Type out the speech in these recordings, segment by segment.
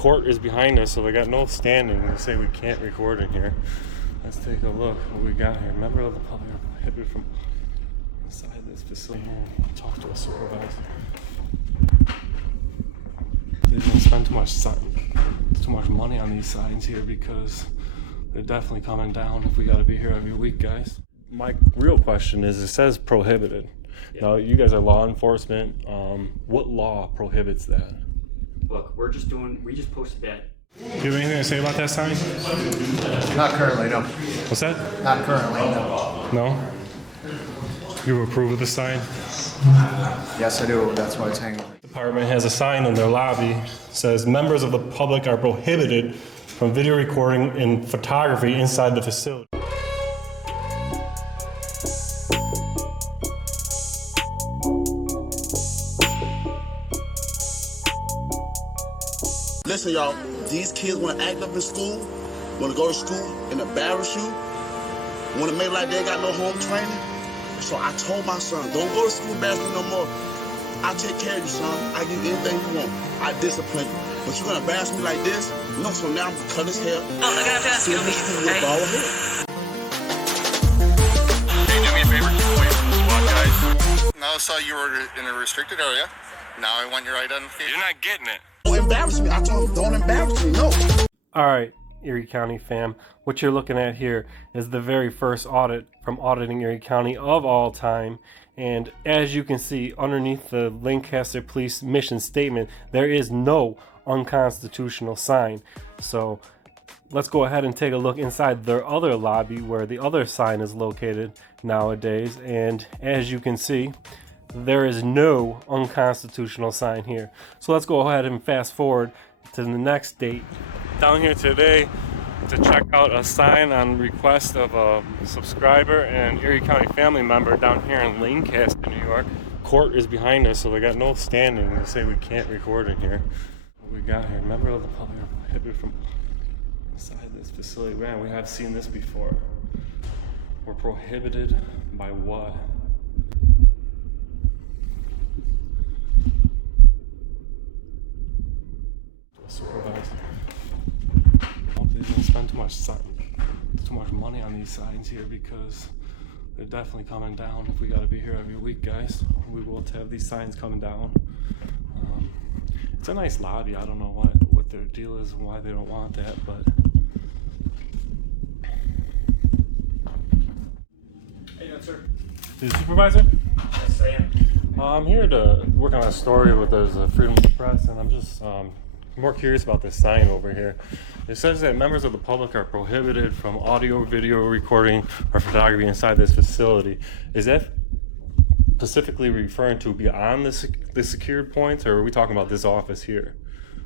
court is behind us, so they got no standing to say we can't record in here. Let's take a look what we got here. Member of the public are prohibited from inside this facility here and talk to a supervisor. They didn't spend too much money on these signs here because they're definitely coming down if we got to be here every week, guys. My real question is, it says prohibited. Yeah. Now, you guys are law enforcement. What law prohibits that? Look, we just posted that. Do you have anything to say about that sign? Not currently, no. What's that? Not currently, no. No? You approve of the sign? Yes, I do. That's why it's hanging. The department has a sign in their lobby that says members of the public are prohibited from video recording and photography inside the facility. Listen, y'all, these kids want to act up in school, want to go to school and embarrass you, want to make like they got no home training. So I told my son, don't go to school embarrass me no more. I take care of you, son. I give you anything you want. I discipline you. But you're going to embarrass me like this? No, so now I'm going to cut his hair. Oh, I got to ask you. Hey, do me a favor, keep away from the SWAT guys. Now I saw you were in a restricted area. Now I want your identification. You're not getting it. Don't embarrass me. I told him, don't embarrass me. No. All right, Erie County fam. What you're looking at here is the very first audit from Auditing Erie County of all time. And as you can see underneath the Lancaster Police mission statement, there is no unconstitutional sign. So let's go ahead and take a look inside their other lobby where the other sign is located nowadays. And as you can see, there is no unconstitutional sign here. So let's go ahead and fast forward to the next date. Down here today to check out a sign on request of a subscriber and Erie County family member down here in Lancaster, New York. Court is behind us, so they got no standing to say we can't record in here. What we got here, member of the public are prohibited from inside this facility. Man, we have seen this before. We're prohibited by what? Supervisor. They didn't spend too much money on these signs here because they're definitely coming down if we got to be here every week, guys. We will have these signs coming down. It's a nice lobby. I don't know what their deal is and why they don't want that, but How you doing, sir? the supervisor? Yes, I am. I'm here to work on a story with the Freedom of the Press, and I'm just more curious about this sign over here. It says that members of the public are prohibited from audio, video recording, or photography inside this facility. Is that specifically referring to beyond the secured points, or are we talking about this office here?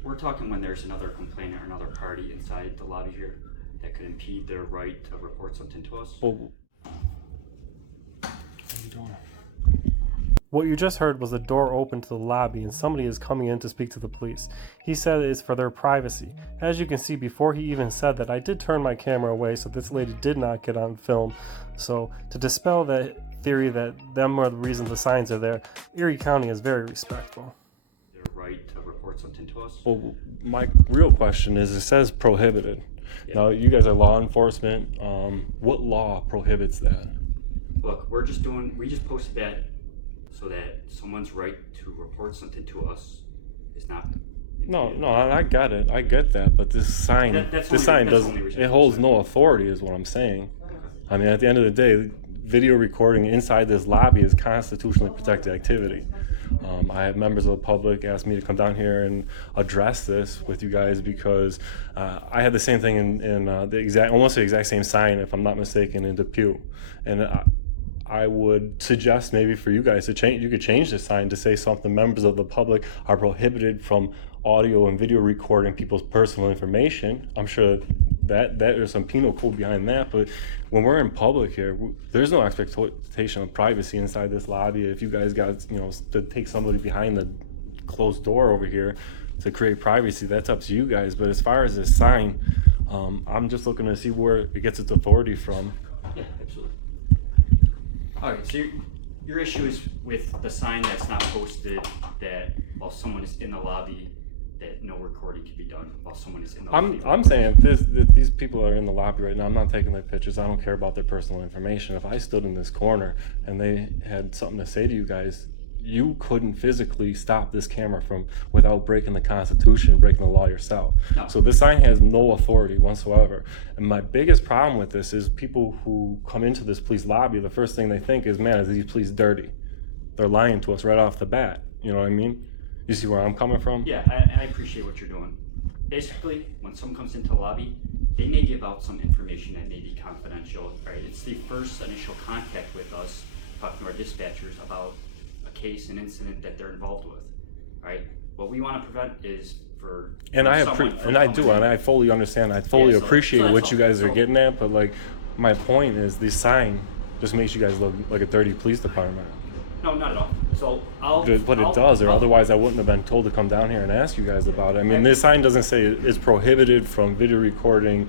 We're talking when there's another complainant or another party inside the lobby here that could impede their right to report something to us. Well, what are you doing? What you just heard was the door open to the lobby and somebody is coming in to speak to the police. He said it's for their privacy. As you can see, before he even said that, I did turn my camera away so this lady did not get on film. So to dispel that theory that them are the reason the signs are there, Erie County is very respectful. Their right to report something to us. Well, my real question is, it says prohibited. Yeah. Now, you guys are law enforcement. What law prohibits that? Look, we just posted that so that someone's right to report something to us is not. No, I got it. I get that, but this sign, it holds no authority, is what I'm saying. I mean, at the end of the day, video recording inside this lobby is constitutionally protected activity. I have members of the public ask me to come down here and address this with you guys because I had the same thing in almost the exact same sign, if I'm not mistaken, in Depew, and I would suggest maybe for you guys to change. You could change the sign to say something: members of the public are prohibited from audio and video recording people's personal information. I'm sure that there's some penal code behind that, but when we're in public here, there's no expectation of privacy inside this lobby. If you guys got to take somebody behind the closed door over here to create privacy, that's up to you guys. But as far as this sign, I'm just looking to see where it gets its authority from. Yeah, absolutely. All right, so your issue is with the sign that's not posted, that while someone is in the lobby that no recording can be done while someone is in the I'm saying if these people are in the lobby right now, I'm not taking their pictures. I don't care about their personal information. If I stood in this corner and they had something to say to you guys, you couldn't physically stop this camera without breaking the Constitution, breaking the law yourself. No. So this sign has no authority whatsoever. And my biggest problem with this is people who come into this police lobby, the first thing they think is, man, is these police dirty? They're lying to us right off the bat. You know what I mean? You see where I'm coming from? Yeah, I appreciate what you're doing. Basically, when someone comes into the lobby, they may give out some information that may be confidential, right? It's the first initial contact with us, talking to our dispatchers about a case, an incident that they're involved with, right? What we want to prevent is and I fully understand. I fully appreciate what you guys are getting at, but like, my point is, the sign just makes you guys look like a dirty police department. No, not at all. So But it does, or otherwise I wouldn't have been told to come down here and ask you guys about it. I mean, this sign doesn't say it's prohibited from video recording.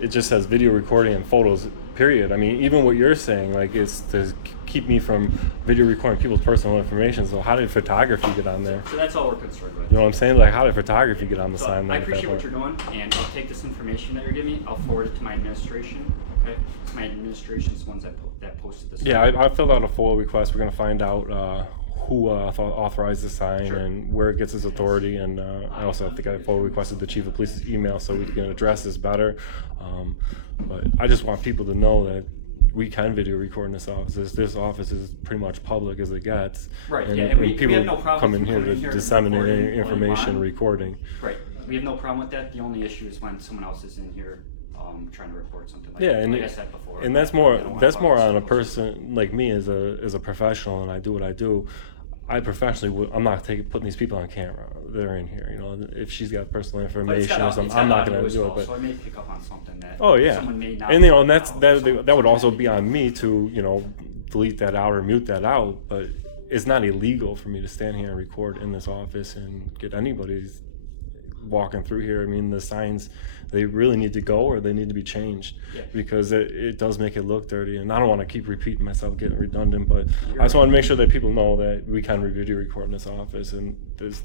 It just says video recording and photos, period. I mean, even what you're saying, like, it's to keep me from video recording people's personal information. So how did photography get on there? So that's all we're concerned with. You know what I'm saying? Like, how did photography get on the sign? I appreciate what you're doing, and I'll take this information that you're giving me, I'll forward it to my administration, okay? My administration's the ones that posted this. Yeah, I filled out a FOIA request. We're going to find out who authorized the sign and where it gets its authority. And I also think I FOIA requested the chief of police's email so we can address this better. But I just want people to know that we can video record in this office. This office is pretty much public as it gets. Right, and, yeah, and we people have no problem come in here to and disseminate recording information, recording. Right, we have no problem with that. The only issue is when someone else is in here trying to record something like that. Like I said before. And that's more on a person like me as a professional, and I do what I do. I professionally I'm not putting these people on camera. They're in here, you know. If she's got personal information or something, I'm not going to do it. But so I may pick up on something that someone may not. And you know, and that would also be on me to, you know, delete that out or mute that out. But it's not illegal for me to stand here and record in this office and get anybody walking through here. I mean, the signs, they really need to go, or they need to be changed, because it does make it look dirty. And I don't want to keep repeating myself, getting redundant, but I just want to make sure that people know that we can video record in this office, and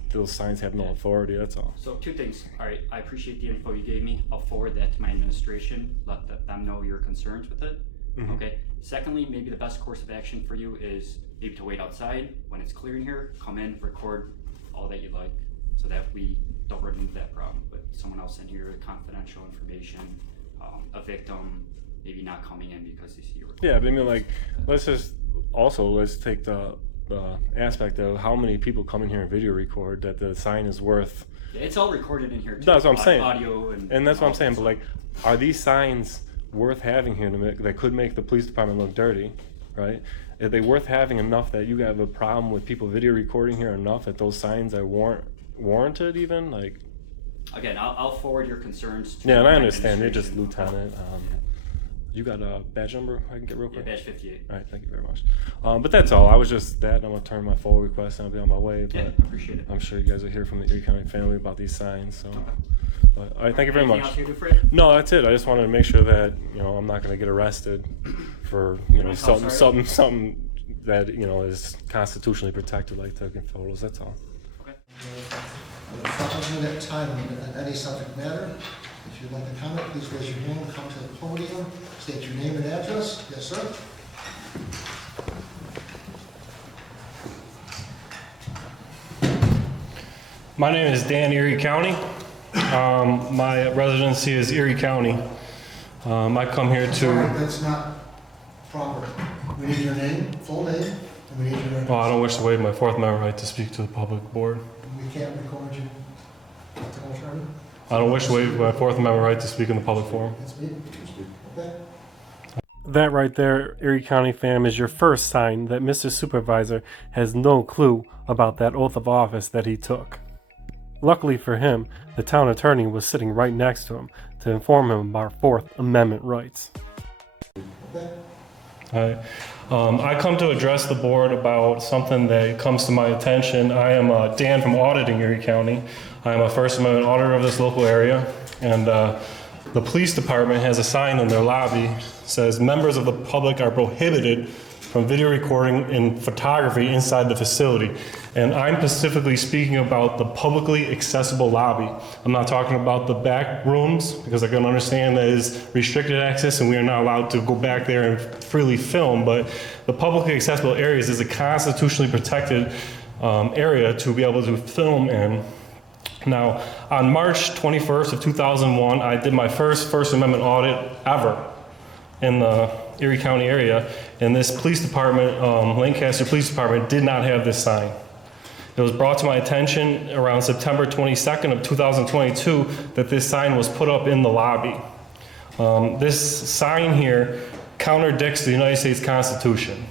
those signs have no authority. That's all. So 2 things. All right, I appreciate the info you gave me. I'll forward that to my administration, let them know your concerns with it. Mm-hmm. Okay. Secondly, maybe the best course of action for you is maybe to wait outside when it's clear in here, come in, record all that you like, so that we don't run into that problem. But someone else in here, confidential information, a victim maybe not coming in because they see you recording. Yeah, but I mean, like, let's take the aspect of how many people come in here and video record, that the sign is worth. Yeah, it's all recorded in here too. That's what I'm saying. Audio and that's what I'm saying. But like, are these signs worth having here that could make the police department look dirty, right? Are they worth having enough that you have a problem with people video recording here enough that those signs are warranted even? Like, again, I'll forward your concerns to and I understand. You're just lieutenant. You got a badge number I can get real quick? Yeah, badge 58. All right, thank you very much. But that's all. I was just that, and I'm going to turn my FOIA request and I'll be on my way. But yeah, I appreciate it. I'm sure you guys will hear from the Erie County family about these signs. So, but, all right, thank you very much. Anything else you do for you? No, that's it. I just wanted to make sure that, you know, I'm not going to get arrested for, you know, something that, you know, is constitutionally protected, like taking photos. That's all. Okay. At time on any subject matter. If you'd like to comment, please raise your hand, come to the podium, state your name and address. Yes, sir. My name is Dan, Erie County. My residency is Erie County. I come here to... Sorry, that's not proper. We need your name, full name, and we need your address. Oh, I don't wish to waive my Fourth Amendment right to speak to the public board. We can't record you. Attorney? I don't wish to waive my Fourth Amendment right to speak in the public forum. That's me. Okay. That right there, Erie County Fam, is your first sign that Mr. Supervisor has no clue about that oath of office that he took. Luckily for him, the town attorney was sitting right next to him to inform him about Fourth Amendment rights. Okay. I come to address the board about something that comes to my attention. I am Dan from Auditing Erie County. I am a First Amendment auditor of this local area, and the police department has a sign in their lobby that says members of the public are prohibited from video recording and photography inside the facility. And I'm specifically speaking about the publicly accessible lobby. I'm not talking about the back rooms, because I can understand that is restricted access and we are not allowed to go back there and freely film, but the publicly accessible areas is a constitutionally protected area to be able to film in. Now, on March 21st of 2001, I did my First Amendment audit ever in the Erie County area, and this police department, Lancaster Police Department, did not have this sign. It was brought to my attention around September 22nd of 2022 that this sign was put up in the lobby. This sign here contradicts the United States Constitution.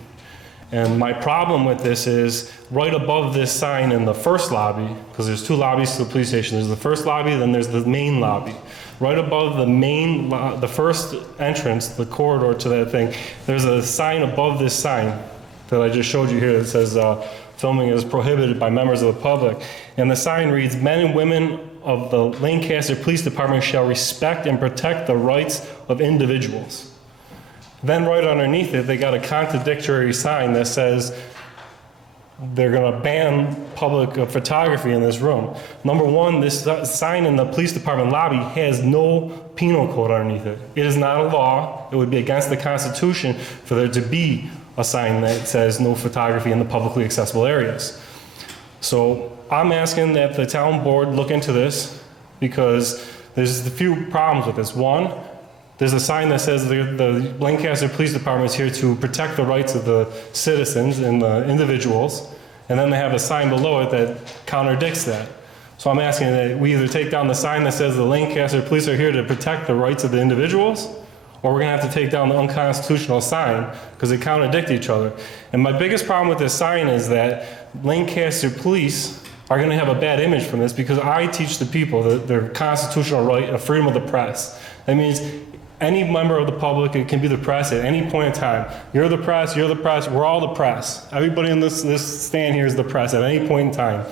And my problem with this is right above this sign in the first lobby, because there's two lobbies to the police station. There's the first lobby, then there's the main lobby. Right above the first entrance, the corridor to that thing, there's a sign above this sign that I just showed you here that says filming is prohibited by members of the public. And the sign reads, "Men and women of the Lancaster Police Department shall respect and protect the rights of individuals." Then right underneath it, they got a contradictory sign that says they're going to ban public photography in this room. Number one, this sign in the police department lobby has no penal code underneath it. It is not a law. It would be against the Constitution for there to be a sign that says no photography in the publicly accessible areas. So I'm asking that the town board look into this, because there's a few problems with this. One, there's a sign that says the Lancaster Police Department is here to protect the rights of the citizens and the individuals, and then they have a sign below it that contradicts that. So I'm asking that we either take down the sign that says the Lancaster Police are here to protect the rights of the individuals, or we're gonna have to take down the unconstitutional sign, because they contradict each other. And my biggest problem with this sign is that Lancaster Police are gonna have a bad image from this, because I teach the people their constitutional right of freedom of the press. That means any member of the public, it can be the press at any point in time. You're the press, we're all the press. Everybody in this stand here is the press at any point in time.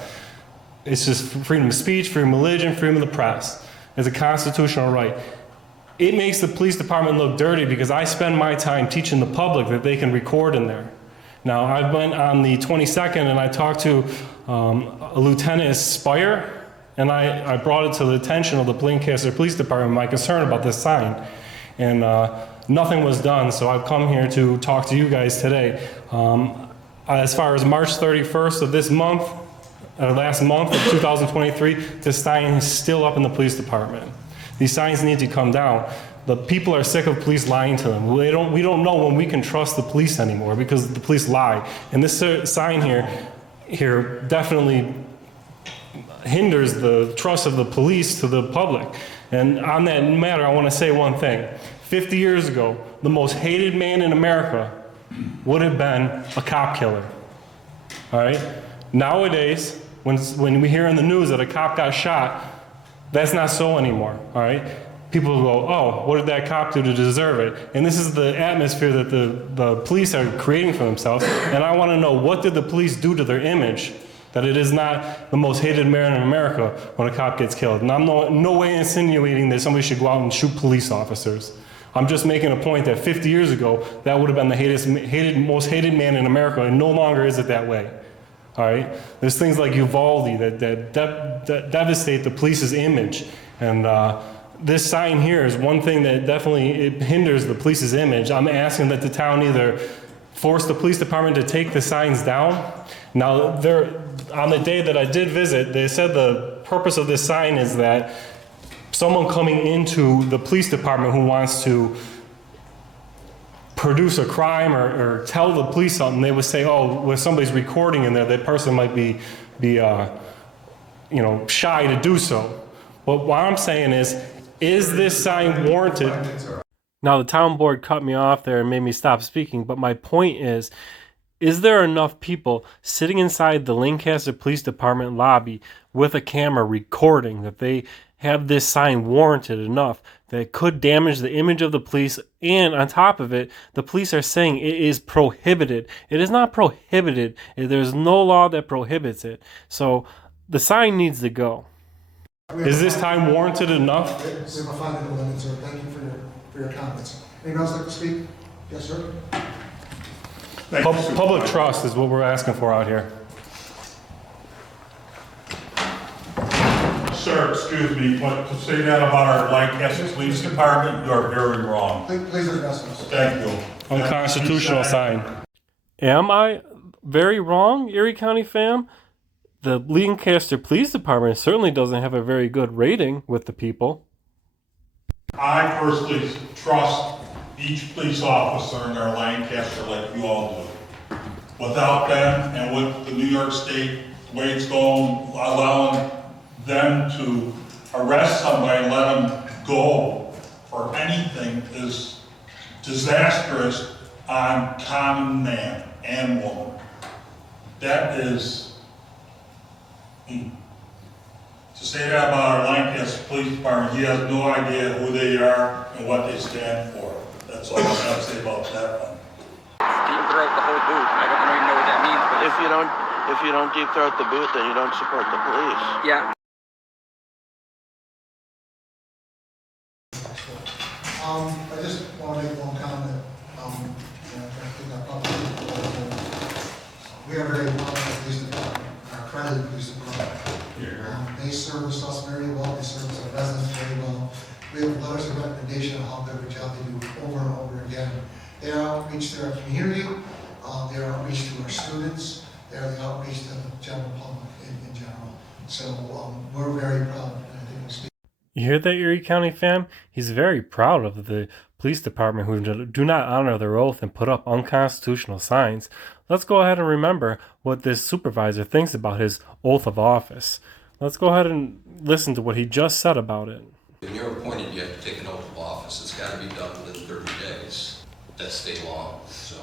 It's just freedom of speech, freedom of religion, freedom of the press. It's a constitutional right. It makes the police department look dirty because I spend my time teaching the public that they can record in there. Now, I went on the 22nd and I talked to a Lieutenant Spire, and I brought it to the attention of the Lancaster Police Department, my concern about this sign. And nothing was done, so I've come here to talk to you guys today. As far as March 31st of this month, last month of 2023, this sign is still up in the police department. These signs need to come down. The people are sick of police lying to them. We don't know when we can trust the police anymore, because the police lie. And this sign here definitely hinders the trust of the police to the public. And on that matter, I want to say one thing. 50 years ago, the most hated man in America would have been a cop killer. All right? Nowadays, when we hear in the news that a cop got shot, that's not so anymore. All right? People go, oh, what did that cop do to deserve it? And this is the atmosphere that the police are creating for themselves. And I want to know, what did the police do to their image that it is not the most hated man in America when a cop gets killed? And I'm no way insinuating that somebody should go out and shoot police officers. I'm just making a point that 50 years ago, that would have been the most hated man in America, and no longer is it that way. All right? There's things like Uvalde that devastate the police's image. And this sign here is one thing that definitely it hinders the police's image. I'm asking that the town either force the police department to take the signs down. Now, on the day that I did visit, they said the purpose of this sign is that someone coming into the police department who wants to produce a crime or tell the police something, they would say, oh, when somebody's recording in there, that person might be shy to do so. But what I'm saying is this sign warranted? Now, the town board cut me off there and made me stop speaking, but my point is there enough people sitting inside the Lancaster Police Department lobby with a camera recording that they have this sign warranted enough that it could damage the image of the police? And on top of it, the police are saying it is prohibited. It is not prohibited. There's no law that prohibits it. So the sign needs to go. Is this time warranted enough? We have a 5-minute limit, sir. Thank you for your comments. Anyone else like to speak? Yes, sir. Public trust is what we're asking for out here. Sir, excuse me, but to say that about our Lancaster Police Department, you are very wrong. Please address us. Thank you. Unconstitutional sign. Am I very wrong, Erie County fam? The Lancaster Police Department certainly doesn't have a very good rating with the people. I personally trust each police officer in our Lancaster like you all do. Without them and with the New York State, the way it's going, allowing them to arrest somebody and let them go for anything is disastrous on common man and woman. That is, to say that about our Lancaster Police Department, he has no idea who they are and what they stand for. That's all I have to say about that one. Deep throat the whole boot. I don't even know what that means. But If you don't deep throat the boot, then you don't support the police. yeah. I just want to make one comment. We are very proud of the police department, our accredited police department. They service us very well, they service our residents very well. We have letters of recommendation on how good of a job they do over and over again. They are outreach to our community, they are outreach to our students, they are the outreach to the general public in general. So we're very proud, and I think we speak. You hear that, Erie County fam? He's very proud of the police department who do not honor their oath and put up unconstitutional signs. Let's go ahead and remember what this supervisor thinks about his oath of office. Let's go ahead and listen to what he just said about it. When you're appointed, you have to take an oath of office. It's got to be done within 30 days. That's state law. So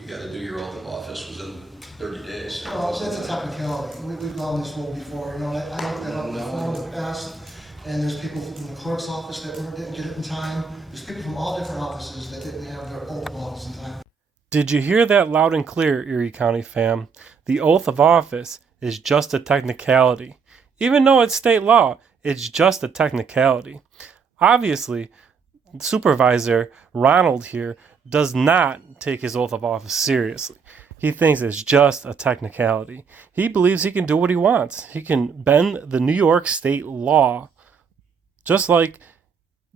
you got to do your oath of office within 30 days. Well, that's a technicality. We've gone this rule before. You know, I looked that up before in the past, and there's people from the clerk's office that didn't get it in time. There's people from all different offices that didn't have their oath of office in time. Did you hear that loud and clear, Erie County fam? The oath of office is just a technicality. Even though it's state law, it's just a technicality. Obviously, Supervisor Ronald here does not take his oath of office seriously. He thinks it's just a technicality. He believes he can do what he wants. He can bend the New York state law, just like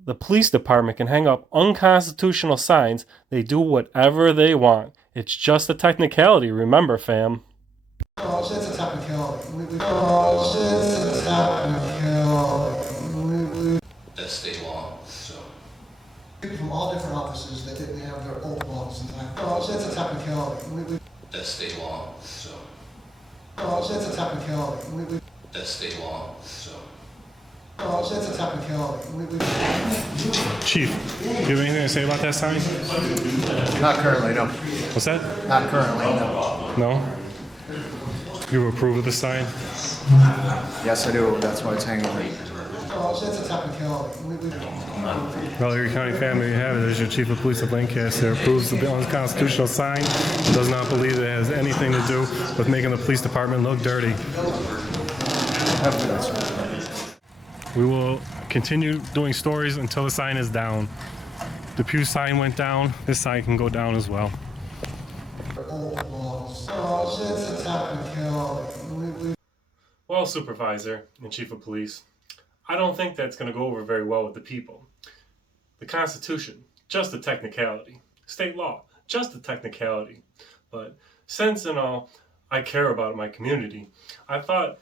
the police department can hang up unconstitutional signs. They do whatever they want. It's just a technicality, remember, fam. Oh, that's a technicality. Oh, that's a technicality. That's state law. So People from all different offices that didn't have their oath of office in time. Oh, that's a technicality. that's state law. So Oh, that's a technicality. that's state law. So Oh, that's a technicality. Chief, do you have anything to say about that sign? Not currently, no. What's that? Not currently, no. No? You approve of the sign? Yes, I do. That's why it's hanging there. Oh, that's a technicality. Well, Erie County family, you have it. There's your Chief of Police of Lancaster. Approves the unconstitutional sign. Does not believe it has anything to do with making the police department look dirty. Have a good one, sir. We will continue doing stories until the sign is down. The Pew sign went down. This sign can go down as well. Oh, that's a technicality. Well, Supervisor and Chief of Police, I don't think that's going to go over very well with the people. The Constitution, just a technicality. State law, just a technicality. But since and all I care about my community, I thought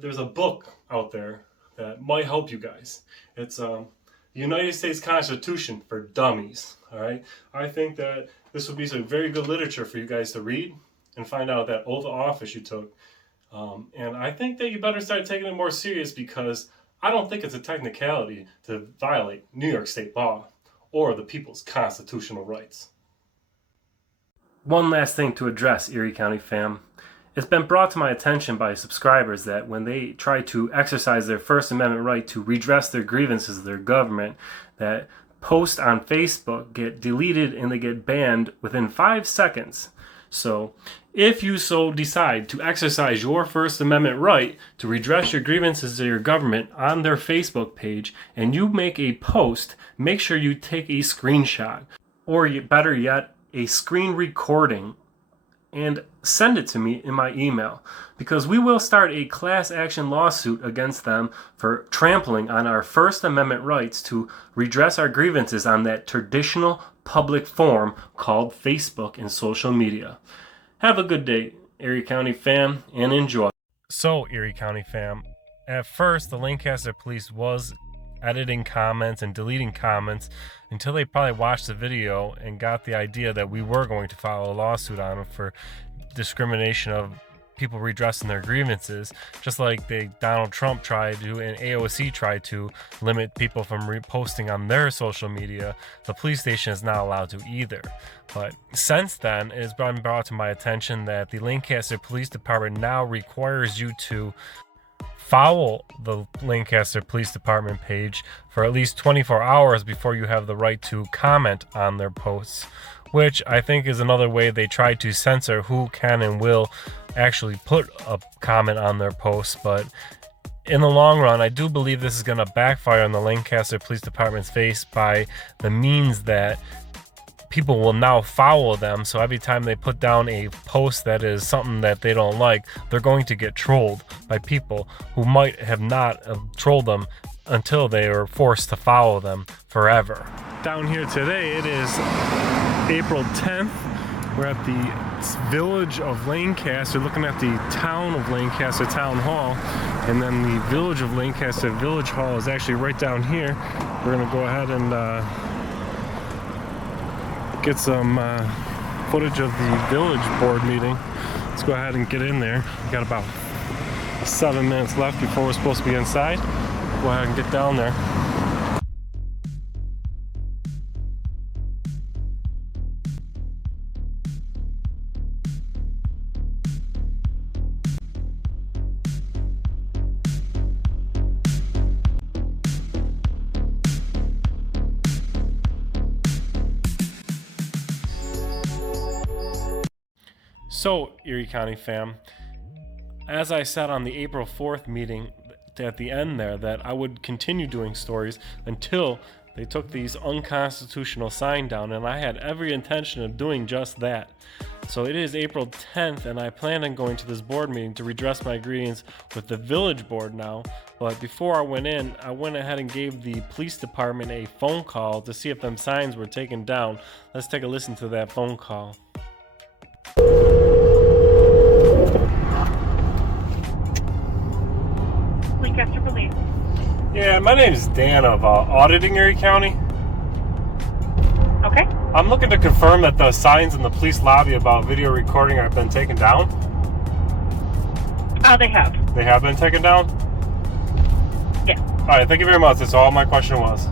there's a book out there that might help you guys. It's the United States Constitution for Dummies. All right, I think that this would be some very good literature for you guys to read and find out that oath of office you took. And I think that you better start taking it more serious, because I don't think it's a technicality to violate New York state law or the people's constitutional rights. One last thing to address, Erie County fam. It's been brought to my attention by subscribers that when they try to exercise their First Amendment right to redress their grievances of their government, that posts on Facebook get deleted and they get banned within 5 seconds. So if you so decide to exercise your First Amendment right to redress your grievances to your government on their Facebook page, and you make a post, make sure you take a screenshot. Or better yet, a screen recording and send it to me in my email, because we will start a class action lawsuit against them for trampling on our First Amendment rights to redress our grievances on that traditional public forum called Facebook and social media. Have a good day, Erie County fam, and enjoy. So, Erie County fam, at first the Lancaster police was editing comments and deleting comments until they probably watched the video and got the idea that we were going to file a lawsuit on them for discrimination of people redressing their grievances, just like Donald Trump tried to and AOC tried to limit people from reposting on their social media. The police station is not allowed to either. But since then, it has been brought to my attention that the Lancaster Police Department now requires you to follow the Lancaster Police Department page for at least 24 hours before you have the right to comment on their posts, which I think is another way they try to censor who can and will actually put a comment on their posts. But in the long run, I do believe this is going to backfire on the Lancaster Police Department's face by the means that people will now follow them. So every time they put down a post that is something that they don't like, they're going to get trolled by people who might have not trolled them until they are forced to follow them forever. Down here today, it is April 10th. We're at the village of Lancaster, looking at the town of Lancaster Town Hall, and then the village of Lancaster Village Hall is actually right down here. We're gonna go ahead and get some footage of the village board meeting. Let's go ahead and get in there. We got about 7 minutes left before we're supposed to be inside. Go ahead and get down there. So, Erie County fam, as I said on the April 4th meeting at the end there, that I would continue doing stories until they took these unconstitutional signs down, and I had every intention of doing just that. So it is April 10th, and I plan on going to this board meeting to redress my grievance with the village board now. But before I went in, I went ahead and gave the police department a phone call to see if them signs were taken down. Let's take a listen to that phone call. Lancaster Police. Yeah, my name is Dan of Auditing Erie County. Okay. I'm looking to confirm that the signs in the police lobby about video recording have been taken down. They have. They have been taken down? Yeah. All right, thank you very much. That's all my question was.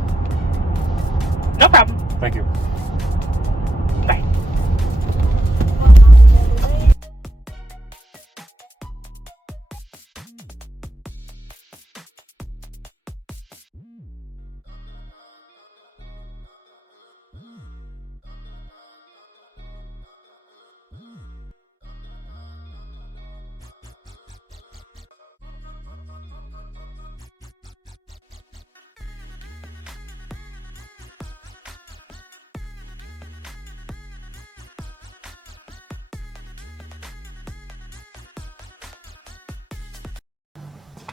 No problem. Thank you. Bye.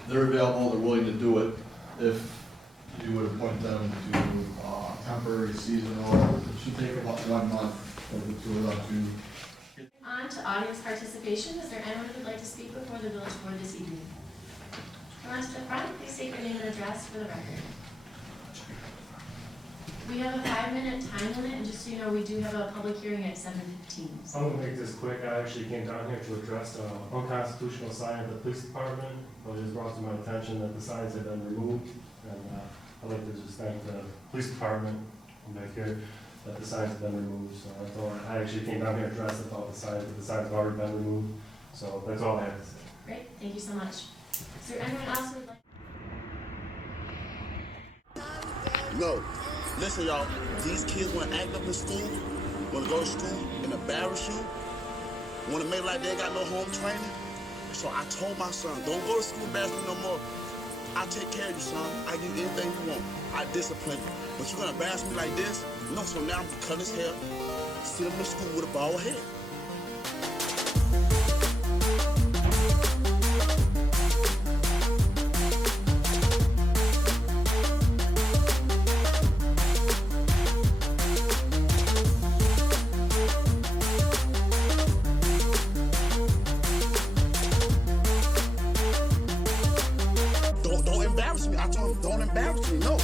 They're available, they're willing to do it if you would appoint them to temporary, seasonal. It should take about 1 month for the two of them to. On to audience participation. Is there anyone who would like to speak before the village board this evening? Come on to the front, please state your name and address for the record. We have a 5-minute time limit, and just so you know, we do have a public hearing at 7:15. I'm going to make this quick. I actually came down here to address an unconstitutional sign of the police department. It was brought to my attention that the signs had been removed, and I'd like to just thank the police department back here that the signs have been removed. So that's all. I actually came down here to address about the signs, but the signs have already been removed. So that's all I have to say. Great, thank you so much. Is there anyone else who would like? No. Listen, y'all. These kids want to act up in school, want to go to school in a parachute, want to make like they got no home training. So I told my son, don't go to school basketball no more. I'll take care of you, son. I give you anything you want. I discipline you. But you're going to embarrass me like this? No, so now I'm going to cut his hair. send them to school with a bald head. Don't embarrass me. I told him, don't embarrass me. No.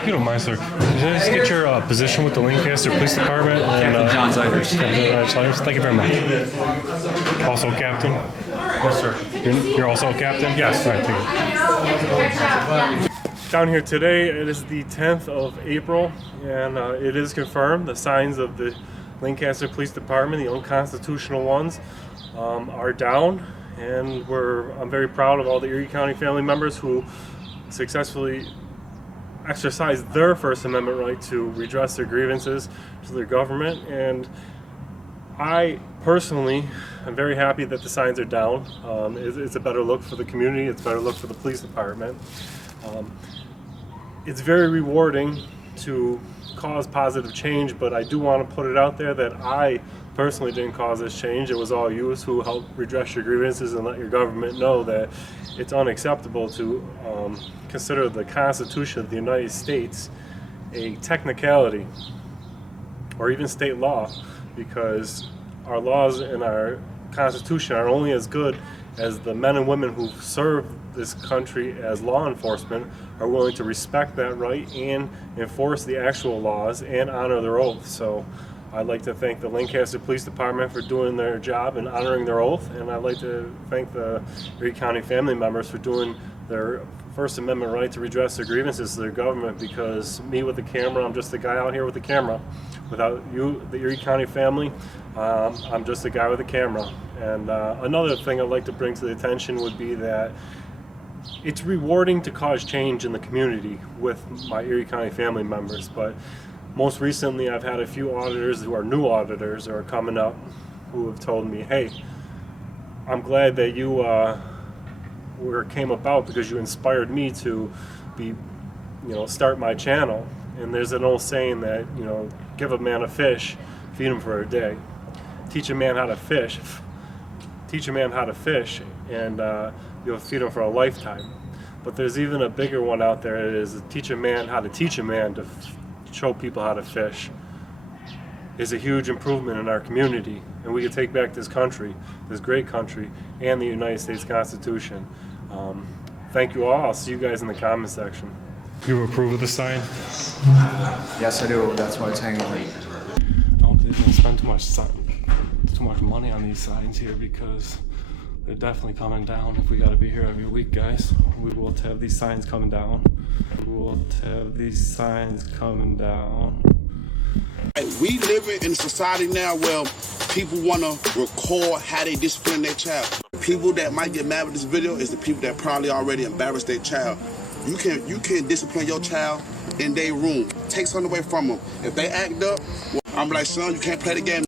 If you don't mind, sir, can I just get your position with the Lancaster Police Department? Captain John Ziders. Thank you very much. Also, Captain? Yes, sir. You're also a captain? Yes. All right, thank you. Down here today, it is the 10th of April, and it is confirmed the signs of the Lancaster Police Department, the unconstitutional ones, are down, and I'm very proud of all the Erie County family members who successfully exercised their First Amendment right to redress their grievances to their government. And I personally am very happy that the signs are down. It's a better look for the community, it's a better look for the police department. It's very rewarding to cause positive change, but I do want to put it out there that I personally didn't cause this change. It was all you who helped redress your grievances and let your government know that it's unacceptable to consider the Constitution of the United States a technicality or even state law, because our laws and our Constitution are only as good as the men and women who serve this country as law enforcement are willing to respect that right and enforce the actual laws and honor their oath. So I'd like to thank the Lancaster Police Department for doing their job and honoring their oath, and I'd like to thank the Erie County family members for doing their First Amendment right to redress their grievances to their government, because me with the camera, I'm just a guy out here with the camera. Without you, the Erie County family, I'm just a guy with a camera. And another thing I'd like to bring to the attention would be that it's rewarding to cause change in the community with my Erie County family members, but most recently I've had a few auditors who are new auditors who are coming up who have told me, hey, I'm glad that you came about because you inspired me to start my channel. And there's an old saying that, give a man a fish, feed him for a day. Teach a man how to fish, and you'll feed him for a lifetime. But there's even a bigger one out there. It is teach a man how to teach a man to show people how to fish. Is a huge improvement in our community, and we can take back this country, this great country, and the United States Constitution. Thank you all. I'll see you guys in the comment section. You approve of the sign? Yes, I do. That's why it's hanging right. I don't think they spend too much money on these signs here, because they're definitely coming down. If we got to be here every week, guys, we will have these signs coming down. We will have these signs coming down. We live in a society now where people want to record how they discipline their child. People that might get mad with this video is the people that probably already embarrassed their child. You can discipline your child in their room. Take something away from them. If they act up, I'm like, son, you can't play the game.